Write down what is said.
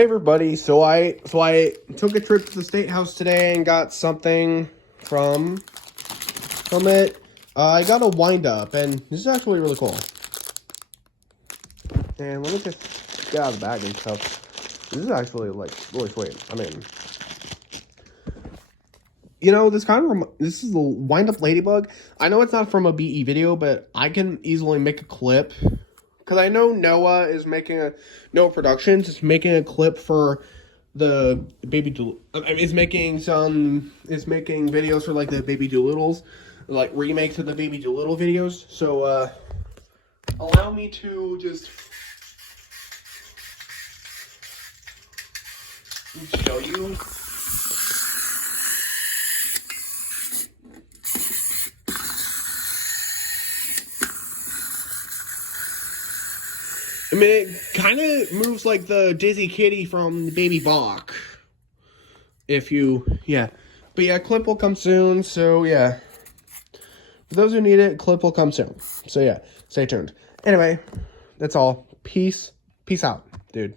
Hey everybody, so I took a trip to the State House today and got something from it. I got a wind up, and this is actually really cool. And let me just get out of the bag and stuff. This is actually like really sweet. I mean, you know, this is the wind up Ladybug. I know it's not from a BE video, but I can easily make a clip. Because I know Noah Productions is making a clip for the is making videos for like the Baby Doolittles, like remakes of the Baby Doolittle videos. So allow me to just show you. I mean, it kind of moves like the Dizzy Kitty from the Baby Bach. But yeah, clip will come soon, so yeah. For those who need it, clip will come soon. So yeah, stay tuned. Anyway, that's all. Peace out, dude.